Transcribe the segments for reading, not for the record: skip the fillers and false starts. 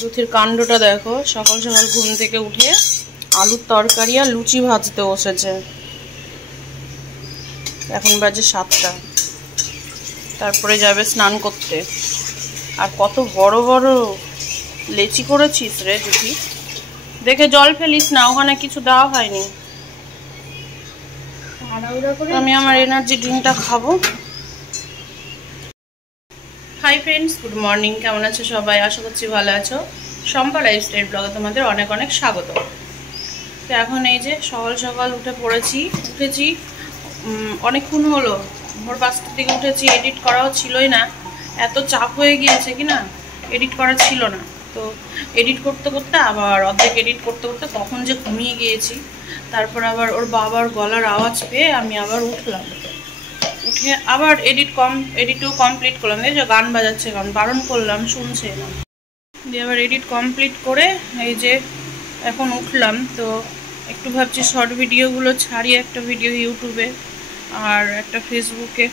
দুধের কাণ্ডটা দেখো, সকাল সকাল ঘুম থেকে উঠে আলুর তরকারি আর লুচি ভাজতে বসেছে। এখন বাজে 7টা। তারপরে যাবে স্নান করতে। আর কত বড় বড় লেচি করেছিস রে জুটি, দেখে জল ফেলিস না, ওখানে কিছু দেওয়া হয়নি। আমি আমার এনার্জি ড্রিঙ্কটা খাবো। Hi friends, good morning. কেমন আছো সবাই? আশা করছি ভালো আছো। শম্পা লাইফস্টাইল ব্লগে তোমাদের অনেক অনেক স্বাগত। তো এখন এই যে সকাল সকাল উঠে উঠেছি অনেকক্ষণ হলো, ভোর 5টার দিকে উঠেছি। এডিট করাও ছিলই না, এত চাপ হয়ে গিয়েছে কি না, এডিট করা ছিল না। তো এডিট করতে করতে আবার অর্ধেক এডিট করতে করতে কখন যে ঘুমিয়ে গিয়েছি। তারপর আবার ওর বাবার গলার আওয়াজ পেয়ে আমি আবার উঠলাম। উঠে আবার এডিটও কমপ্লিট করলাম। এই যে গান বাজাচ্ছে, গান বারণ করলাম, শুনছে না। দিয়ে আবার এডিট কমপ্লিট করে এই যে এখন উঠলাম। তো একটু ভাবছি শর্ট ভিডিওগুলো ছাড়ি, একটা ভিডিও ইউটিউবে আর একটা ফেসবুকে,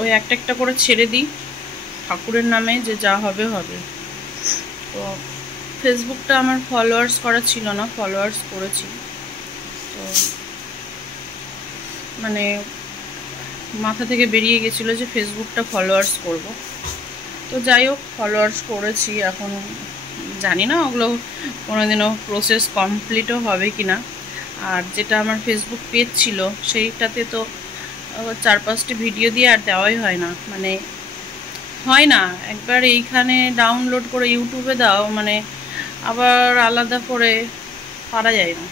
ওই একটা একটা করে ছেড়ে দিই ঠাকুরের নামে, যে যা হবে হবে। তো ফেসবুকটা আমার ফলোয়ার্স করা ছিল না, ফলোয়ার্স করেছি। তো মানে মাথা থেকে বেরিয়ে গেছিলো যে ফেসবুকটা ফলোয়ার্স করব। তো যাই হোক, ফলোয়ার্স করেছি। এখন জানি না ওগুলো কোনোদিনও প্রসেস কমপ্লিটও হবে কি না। আর যেটা আমার ফেসবুক পেজ ছিল সেইটাতে তো 4-5টি ভিডিও দিয়ে আর দেওয়াই হয় না, মানে হয় না। একবার এইখানে ডাউনলোড করে ইউটিউবে দাও, মানে আবার আলাদা করে পারা যায় না।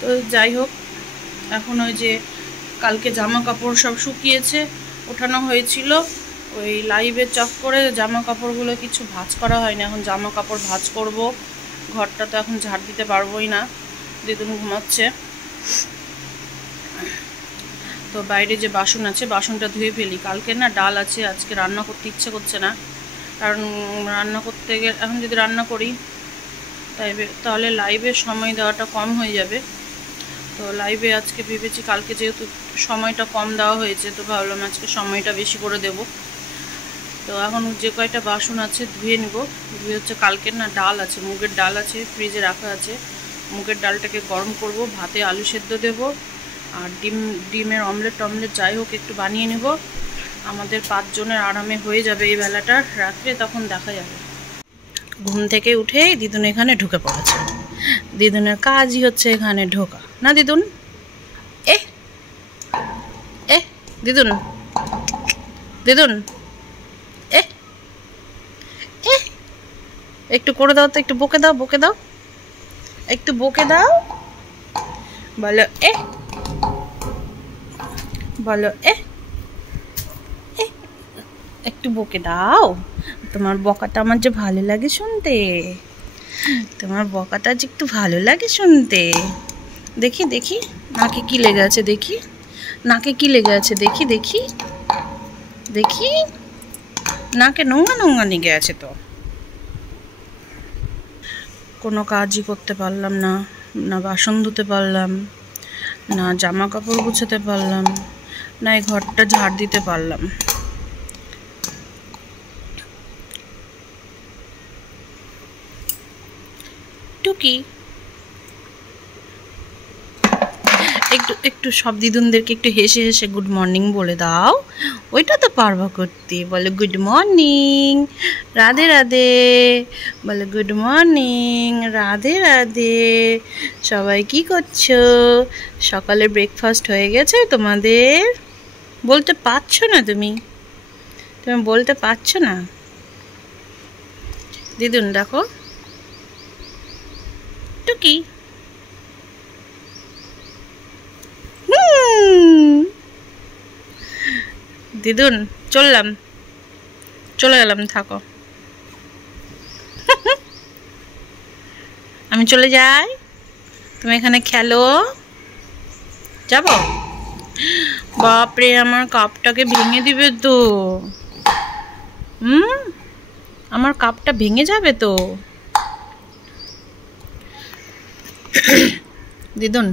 তো যাই হোক, এখন ওই যে কালকে জামা কাপড় সব শুকিয়েছে, ওঠানো হয়েছিল। ওই লাইভে চক্করে জামা কাপড়গুলো কিছু ভাঁজ করা হয়নি। এখন জামা কাপড় ভাঁজ করব। ঘরটা তো এখন ঝাড় দিতে পারবোই না, দিদুন ঘুমাচ্ছে। তো বাইরে যে বাসন আছে, বাসনটা ধুয়ে ফেলি। কালকে না ডাল আছে, আজকে রান্না করতে ইচ্ছে করছে না। কারণ রান্না করতে গেলে, এখন যদি রান্না করি তাহলে লাইভে সময় দেওয়াটা কম হয়ে যাবে। তো লাইভে আজকে ভেবেছি, কালকে যেহেতু সময়টা কম দেওয়া হয়েছে, তো ভাবলাম আজকে সময়টা বেশি করে দেব। তো এখন যে কয়টা বাসন আছে ধুয়ে নেব। ধুয়ে হচ্ছে কালকের না ডাল আছে, মুগের ডাল আছে, ফ্রিজে রাখা আছে। মুগের ডালটাকে গরম করব, ভাতে আলু সেদ্ধ দেব, আর ডিমের অমলেট যাই হোক একটু বানিয়ে নেব। আমাদের 5 জনের আরামে হয়ে যাবে এই বেলাটা। রাত্রে তখন দেখা যাবে। ঘুম থেকে উঠেই দিদুন এখানে ঢুকে পড়েছে। দিদুনের কাজই হচ্ছে এখানে ঢোকা, না দিদুন? দিদুন দিদুন একটু করে দাও তো, একটু বকে দাও, একটু বকে দাও। বলো বলো একটু বকে দাও। তোমার বকাটা আমার যে ভালো লাগে শুনতে, তোমার বকাটা যে একটু ভালো লাগে শুনতে। দেখি দেখি নাকে কি লেগে আছে, দেখি নাকে কি লেগে আছে, দেখি দেখি দেখি নাকে নোংরা লেগে আছে। তো কোনো কাজই করতে পারলাম না, না বাসন ধুতে পারলাম, না জামা কাপড় গুছাতে পারলাম, না এই ঘরটা ঝাড় দিতে পারলাম। টুকি একটু সব দিদুনদেরকে একটু হেসে হেসে গুড মর্নিং বলে দাও। ওইটা তো পারবা করতে। বলে গুড মর্নিং, রাধে রাধে। বলে গুড মর্নিং, রাধে রাধে। সবাই কি করছো? সকালে ব্রেকফাস্ট হয়ে গেছে তোমাদের? বলতে পারছো না তুমি বলতে পারছো না। দিদুন দেখো টুকি, দিদুন চলে গেলাম, থাকো। আমি চলে যাই, তুমি এখানে খেলো। যাব? বাপরে, আমার কাপটাকে ভেঙে দিবে তো। আমার কাপটা ভেঙে যাবে তো। দিদুন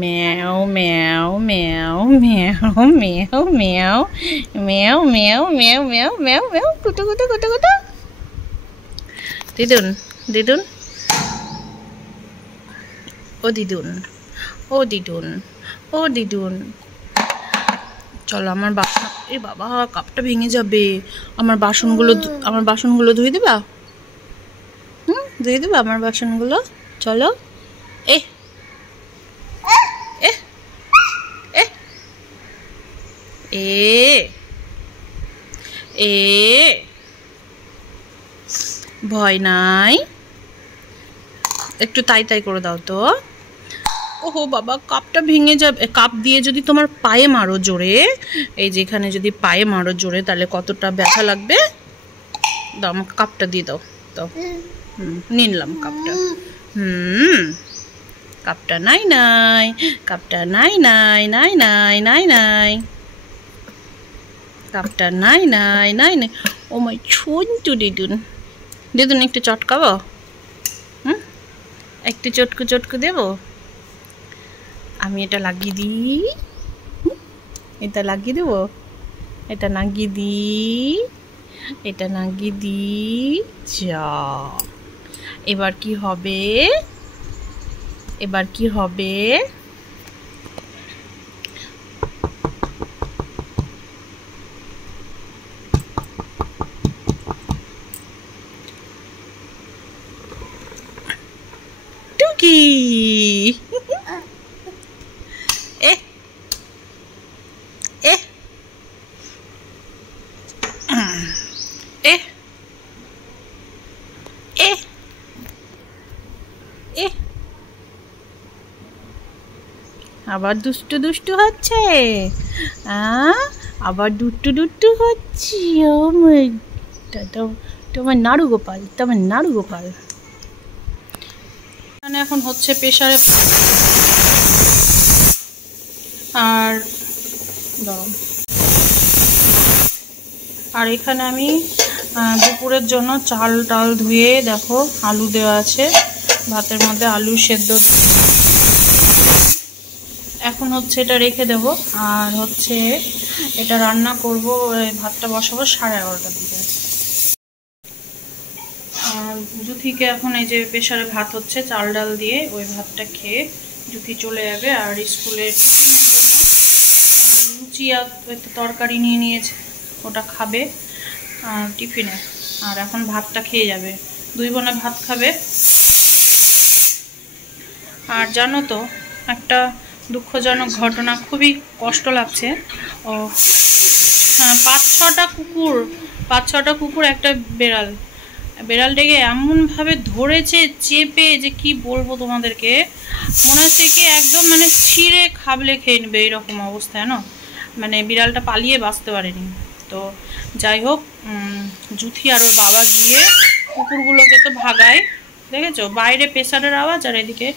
ম্যাও ম্যাও ম্যাও ম্যাও ম্যাও ম্যাও ম্যাও ম্যাও ম্যাও ম্যাও ম্যাও ম্যাও কুটু কুটু কুটু কুটু দিদুন দিদুন, ও দিদুন, ও দিদুন, ও দিদুন। চলো আমার বাসন, এ বাবা কাপটা ভেঙে যাবে। আমার বাসনগুলো ধুয়ে দেবা? ধুয়ে দেবা আমার বাসনগুলো? চলো। এ এ এ ভয় নাই, একটু তাই তাই করে দাও তো। ওহো বাবা কাপটা ভেঙে যাবে। কাপ দিয়ে যদি তোমার পায়ে মারো জোরে, এই যে এখানে যদি পায়ে মারো জোরে, তাহলে কতটা ব্যথা লাগবে। দাও আমাকে কাপটা দিয়ে দাও। তো নিলাম কাপটা। কাপটা নাই নাই, কাপটা নাই নাই নাই নাই নাই নাই, কাপটা নাই নাই নাই নাই। ও মাই ছুনটু দিদুন, দিদুন একটু চটকাবো? একটু চটকু চটকু দেবো? আমি এটা লাগিয়ে দিই, এটা লাগিয়ে দেবো, এটা লাগিয়ে দিই, এটা লাগিয়ে দিই। যা এবার কি হবে? এবার কি হবে? টুকি এ এ এ এ এ আবার দুষ্টু দুষ্টু হচ্ছে, আবার দুষ্টু দুষ্টু হচ্ছে। ও মাই, তোমার নাড়ু গোপাল, তোমার নাড়ু গোপাল। মানে এখন হচ্ছে প্রেসারে, আর গরম। আর এখানে আমি দুপুরের জন্য চাল ডাল ধুয়ে, দেখো আলু দেওয়া আছে ভাতের মধ্যে, আলু সেদ্ধ। এখন হচ্ছে এটা রেখে দেব, আর হচ্ছে এটা রান্না করব। ভাতটা বসাবো 11:30টার দিকে। আর জুথিকে এখন এই যে প্রেসারে ভাত হচ্ছে চাল ডাল দিয়ে, ওই ভাতটা খেয়ে জুথি চলে যাবে। আর স্কুলে টিফিনের জন্য লুচি আর তরকারি নিয়ে নিয়েছে, ওটা খাবে টিফিনে। আর এখন ভাতটা খেয়ে যাবে, 2 বোনে ভাত খাবে। আর জানো তো একটা দুঃখজনক ঘটনা, খুবই কষ্ট লাগছে। ও 5-6টা কুকুর একটা বেড়ালটাকে এমনভাবে ধরেছে চেপে, যে কি বলবো তোমাদেরকে, মনে হচ্ছে কি একদম মানে ছিঁড়ে খাবলে খেয়ে নেবে এরকম অবস্থায় না। মানে বিড়ালটা পালিয়ে বাঁচতে পারেনি। তো যাই হোক, জুথি আর ওর বাবা গিয়ে কুকুরগুলোকে তো ভাগায়, দেখেছো বাইরে প্রেসারের আওয়াজ আর এদিকে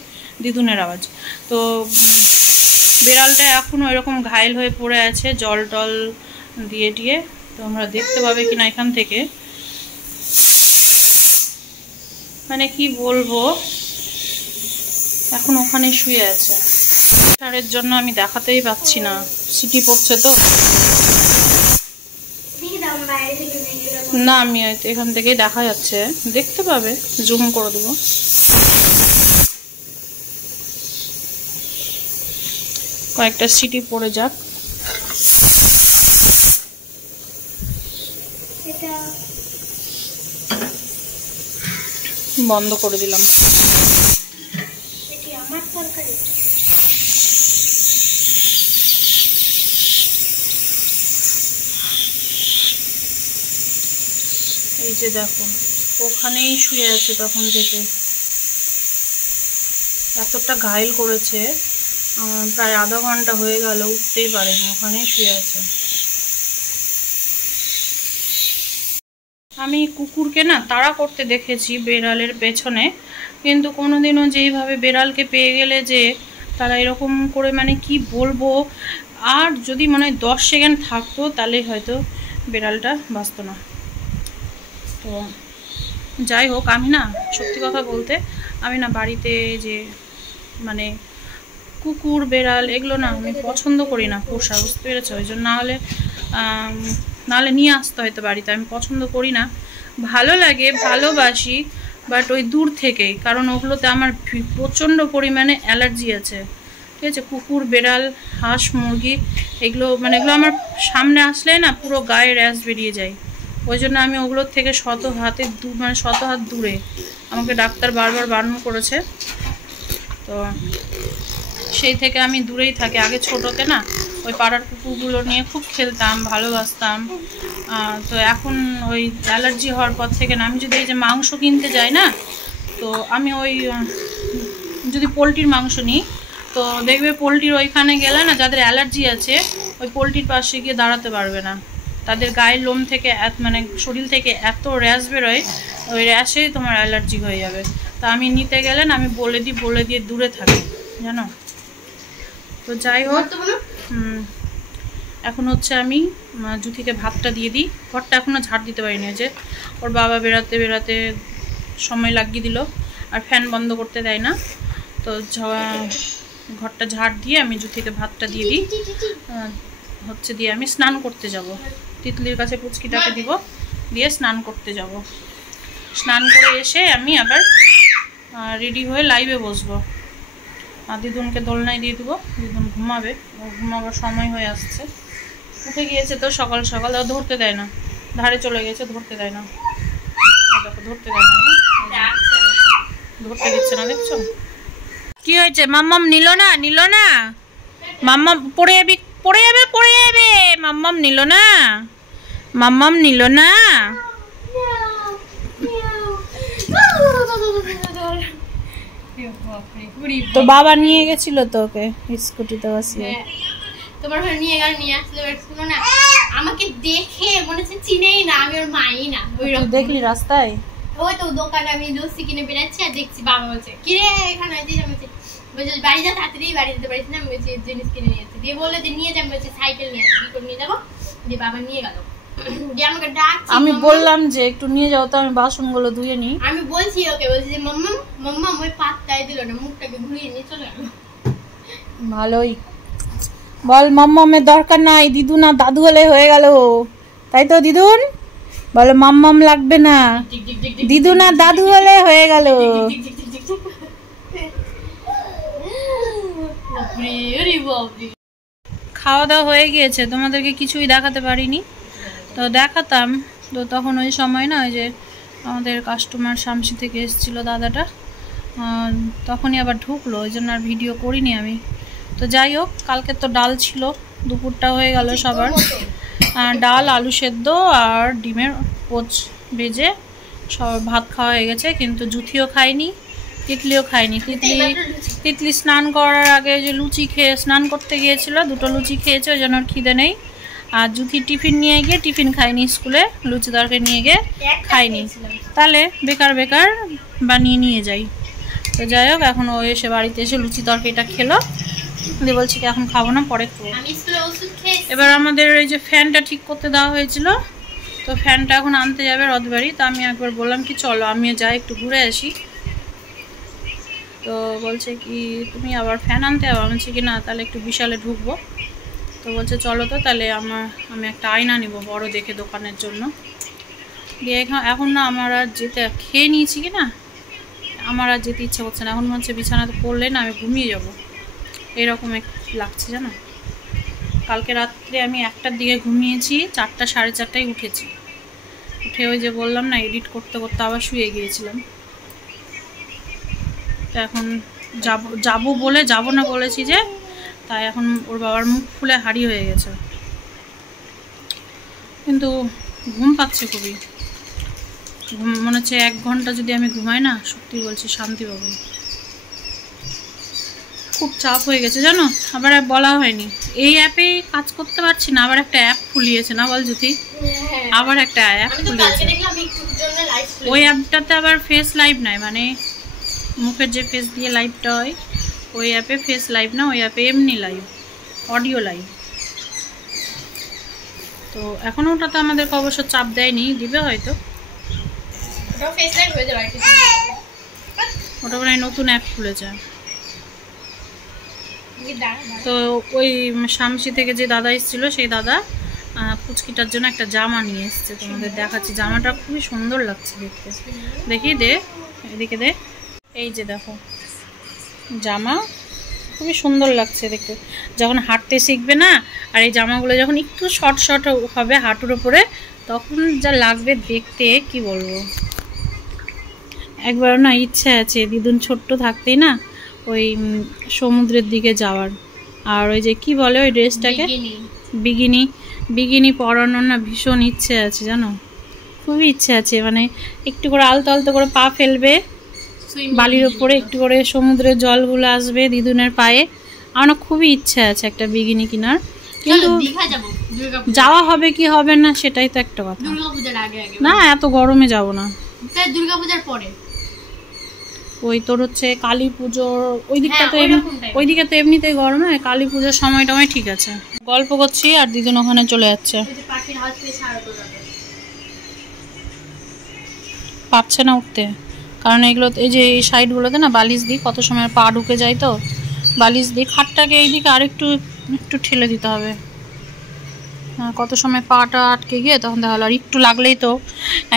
দিদুনের আওয়াজ। তো বিড়ালটা এখন ওইরকম ঘায়েল হয়ে পড়ে আছে, জল টল দিয়ে। তোমরা দেখতে পাবে কিনা এখান থেকে, মানে কি বলবো, এখন ওখানে শুয়ে আছে। প্রেসারের জন্য আমি দেখাতেই পাচ্ছি না, সিটি পড়ছে তো। না আমি এখান থেকেই দেখা যাচ্ছে, দেখতে পাবে, জুম করে দেবো। কয়েকটা সিটি পড়ে যাক। বন্ধ করে দিলাম। এই যে দেখো ওখানেই শুয়ে আছে তখন থেকে, এতটা ঘায়েল করেছে, প্রায় আধা ঘন্টা হয়ে গেল, উঠতেই পারেনি, ওখানেই শুয়ে আছে। আমি কুকুরকে না তাড়া করতে দেখেছি বেড়ালের পেছনে, কিন্তু কোনোদিনও যেইভাবে বেড়ালকে পেয়ে গেলে যে তারা এরকম করে, মানে কি বলবো, আর যদি মানে 10 সেকেন্ড থাকতো তাহলে হয়তো বেড়ালটা বাঁচত না। তো যাই হোক, আমি না সত্যি কথা বলতে, আমি না বাড়িতে যে মানে কুকুর বেড়াল এগুলো না আমি পছন্দ করি না পোষা, বুঝতে পেরেছো? ওই জন্য নাহলে নিয়ে আসতে হয়তো বাড়িতে, আমি পছন্দ করি না। ভালো লাগে, ভালোবাসি, বাট ওই দূর থেকেই, কারণ ওগুলোতে আমার প্রচণ্ড পরিমাণে অ্যালার্জি আছে, ঠিক আছে। কুকুর, বেড়াল, হাঁস, মুরগি এগুলো মানে এগুলো আমার সামনে আসলে না পুরো গায়ে র্যাশ বেরিয়ে যায়। ওই জন্য আমি ওগুলোর থেকে শত হাত দূরে, আমাকে ডাক্তার বারবার বারণ করেছে। তো সেই থেকে আমি দূরেই থাকি। আগে ছোটোতে না ওই পাড়ার কুকুরগুলো নিয়ে খুব খেলতাম, ভালোবাসতাম। তো এখন ওই অ্যালার্জি হওয়ার পর থেকে না, আমি যদি এই যে মাংস কিনতে যাই না, তো আমি ওই যদি পোলট্রির মাংস নিই, তো দেখবে পোলট্রির ওইখানে গেলে না যাদের অ্যালার্জি আছে ওই পোলট্রির পাশে গিয়ে দাঁড়াতে পারবে না। তাদের গায়ের লোম থেকে মানে শরীর থেকে এত র্যাশ বেরোয়, ওই র্যাশেই তোমার অ্যালার্জি হয়ে যাবে। তা আমি নিতে গেলে না আমি বলে দিয়ে দূরে থাকি, জানো। তো যাই হোক, এখন হচ্ছে আমি জুথিকে ভাতটা দিয়ে দিই। ঘরটা এখনও ঝাড় দিতে পারিনি, যে ওর বাবা বেরাতে সময় লাগিয়ে দিল, আর ফ্যান বন্ধ করতে দেয় না। তো ঘরটা ঝাড় দিয়ে আমি জুথিকে ভাতটা দিয়ে দিই, হচ্ছে দিয়ে আমি স্নান করতে যাব। তিতলির কাছে পুচকিটাকে দিব, দিয়ে স্নান করতে যাব। স্নান করে এসে আমি আবার রেডি হয়ে লাইভে বসবো। দিদুনকে দোলনায় দিয়ে দেবো, দিদুন ঘুমাবে, ঘুমাবার সময় হয়ে আসছে। উঠে গিয়েছে তো সকাল সকাল, ধরতে দেয় না, ধারে চলে গেছে, ধরতে দেয় না। দেখো ধরতে দেয় না, ধরতে দিচ্ছে না, দেখছো কি হয়েছে? মাম্মাম নিল না, মাম্মাম পড়ে যাবে, মাম্মাম নিল না। তো বাবা নিয়ে গেছিল তো ওকে স্কুটিতে বসিয়ে। তোমার ঘরে নিয়ে আসলো না, আমাকে দেখে মনে হচ্ছে চিনেই না, আমি ওর মাই না। ওইরকম দেখলি রাস্তায়, ওই তো দোকানে আমি লস্যি কিনে বেরাচ্ছি আর দেখছি বাবা বলছে কিরে এখানে বলছে বাড়ি যা, তাড়াতাড়ি বাড়ি যেতে পারিস না। আমি বলছি জিনিস কিনে নিয়ে যাচ্ছি, দিয়ে বললো যে নিয়ে যাবো, বলছে সাইকেল নিয়ে কি করে নিয়ে যাবো, দিয়ে বাবা নিয়ে গেল। আমাকে ডাকছি, আমি বললাম যে একটু নিয়ে যাও তো, আমি বাসনগুলো ধুয়ে নিই। আমি বলছি ওকে, বলছি যে মাম্মা ওই পাতটাই দিল না, মুখটাকে ঘুরিয়ে নিয়ে চলে গেল। ভালোই বল, মাম্মামের দরকার নাই, দিদু না দাদু হলে হয়ে গেল, তাই তো দিদুন? বলো মাম্মাম লাগবে না, দিদু না দাদু হলে হয়ে গেল। খাওয়া দাওয়া হয়ে গিয়েছে, তোমাদেরকে কিছুই দেখাতে পারিনি, তো দেখাতাম। তো তখন ওই সময় না, ওই যে আমাদের কাস্টমার শামসি থেকে এসেছিলো দাদাটা, তখনই আবার ঢুকলো, ওই জন্য আর ভিডিও করিনি আমি। তো যাই হোক, কালকে তো ডাল ছিল, দুপুরটা হয়ে গেল সবার। ডাল, আলু সেদ্ধ আর ডিমের পোচ ভেজে সব ভাত খাওয়া হয়ে গেছে। কিন্তু জুথিও খায়নি, তিতলিও খায়নি। তিতলি স্নান করার আগে যে লুচি খেয়ে স্নান করতে গিয়েছিল, দুটো লুচি খেয়েছে, ওই জন্য খিদে নেই। আর জুথি টিফিন নিয়ে গিয়ে টিফিন খায়নি, স্কুলে লুচি তরকারি নিয়ে গিয়ে খায়নি, তাহলে বেকার বানিয়ে নিয়ে যাই। তো যাই হোক, এখন ও এসে বাড়িতে এসে লুচি তরকারিটা খেলো, দিয়ে বলছি কি এখন খাবো না, পরে খাবো। এবার আমাদের এই যে ফ্যানটা ঠিক করতে দেওয়া হয়েছিল, তো ফ্যানটা এখন আনতে যাবে রথবাড়ি। তো আমি একবার বললাম কি চলো আমিও যাই, একটু ঘুরে আসি। তো বলছে কি তুমি আবার ফ্যান আনতে যাবো? আমি বলছি কি না, তাহলে একটু বিশালে ঢুকবো। তো বলছে চলো তো, তাহলে আমি একটা আয়না নিব বড় দেখে দোকানের জন্য। দিয়ে এখন না আমার আর যেতে, খেয়ে নিয়েছি কি না, আমার আর যেতে ইচ্ছা করছে না। এখন মনে হচ্ছে বিছানাতে পড়লে না আমি ঘুমিয়ে যাবো, এরকম লাগছে জানো। কালকে রাত্রে আমি 1টার দিকে ঘুমিয়েছি, 4টা সাড়ে 4টায় উঠেছি। উঠে ওই যে বললাম না, এডিট করতে করতে আবার শুয়ে গিয়েছিলাম। তো এখন যাবো বলে যাব না বলেছি যে, তাই এখন ওর বাবার মুখ ফুলে হাড়ি হয়ে গেছে, কিন্তু ঘুম পাচ্ছে খুবই। মনে হচ্ছে 1 ঘন্টা যদি আমি ঘুমাই না, সত্যি বলছি শান্তি পাবো। খুব চাপ হয়ে গেছে জানো। আবার বলা হয়নি, এই অ্যাপে কাজ করতে পারছি না, আবার একটা অ্যাপ খুলিয়েছে না বল জ্যোতি, আবার একটা অ্যাপ খুলিয়েছে। ওই অ্যাপটাতে আবার ফেস লাইভ নাই, মানে মুখের যে ফেস দিয়ে লাইভটা হয়, ওই অ্যাপে ফেস লাইভ না, ওই অ্যাপে এমনি লাইভ, অডিও লাইভ। তো এখনও ওটাতে আমাদেরকে অবশ্য চাপ দেয়নি, দিবে হয়তো, ওটা মানে নতুন অ্যাপ খুলেছে। তো ওই শামসি থেকে যে দাদা এসেছিলো, সেই দাদা পুচকিটার জন্য একটা জামা নিয়ে এসছে, তোমাদের দেখাচ্ছি। জামাটা খুবই সুন্দর লাগছে দেখতে। দেখি দে, এদিকে দে। এই যে দেখো জামা, খুবই সুন্দর লাগছে দেখতে। যখন হাঁটতে শিখবে না, আর এই জামাগুলো যখন একটু শর্ট শর্ট হবে হাঁটুর উপরে, তখন যা লাগবে দেখতে কি বলবো। একবার না ইচ্ছে আছে দিদুন ছোট্ট থাকতেই না ওই সমুদ্রের দিকে যাওয়ার, আর ওই যে কি বলে ওই ড্রেসটাকে, বিগিনি, বিগিনি পরানোর না ভীষণ ইচ্ছে আছে জানো, খুবই ইচ্ছে আছে। মানে একটু করে আলতো আলতো করে পা ফেলবে বালির ওপরে, একটু করে সমুদ্রের জলগুলো আসবে দিদুনের পায়ে। আমার না খুবই ইচ্ছে আছে একটা বিগিনি কেনার, কিন্তু যাওয়া হবে কি হবে না সেটাই তো একটা কথা। না এত গরমে যাব না, দুর্গাপূজার পরে। ওই তোর হচ্ছে কালী পুজোর ওই দিকটা তো ওই দিকে তো এমনিতেই গরম হয়, কালী পুজোর সময়টা ঠিক আছে। গল্প করছি আর দিদুন ওখানে চলে যাচ্ছে, পারছে না উঠতে, কারণ এগুলো এই যে এই সাইডগুলোতে না বালিশ দিই, কত সময় পা ঢুকে যায় তো বালিশ দিই। খাটটাকে এইদিকে আর একটু একটু ঠেলে দিতে হবে, কত সময় পাটা আটকে গিয়ে তখন দেখা হলো। আর একটু লাগলেই তো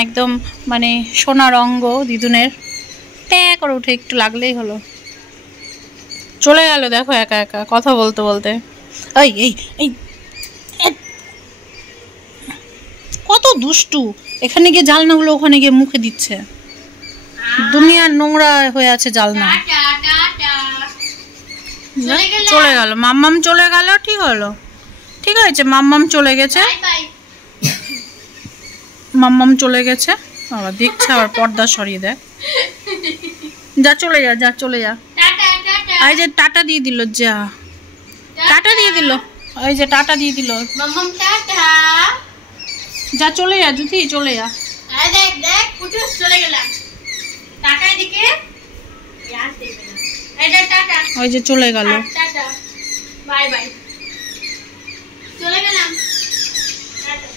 একদম মানে সোনার অঙ্গ দিদুনের ট্যা করে উঠে, একটু লাগলেই হলো। চলে গেল দেখো একা একা কথা বলতে বলতে। এই এই এই কত দুষ্টু, এখানে গিয়ে জালনাগুলো ওখানে গিয়ে মুখে দিচ্ছে। দুনিয়ার নোংরা হয়ে আছে জালনা। চলে গেল মাম্মাম, চলে গেল। ঠিক হলো, ঠিক হয়েছে, মাম্মাম চলে গেছে, মাম্মাম চলে গেছে। আবার দেখছে, আবার পর্দা সরিয়ে দেয়। যা চলে যা, যা চলে যা। এই যে টাটা দিয়ে দিল, যা টাটা দিয়ে দিল, এই যে টাটা দিয়ে দিল। যা চলে যা জুথি, চলে যা। দেখ দেখ পুটুস চলে গেলাম, টাটা এদিকে আর দেখবে না। এই যে টাটা, ওই যে চলে গেল, টাটা বাই বাই, চলে গেলাম, টাটা।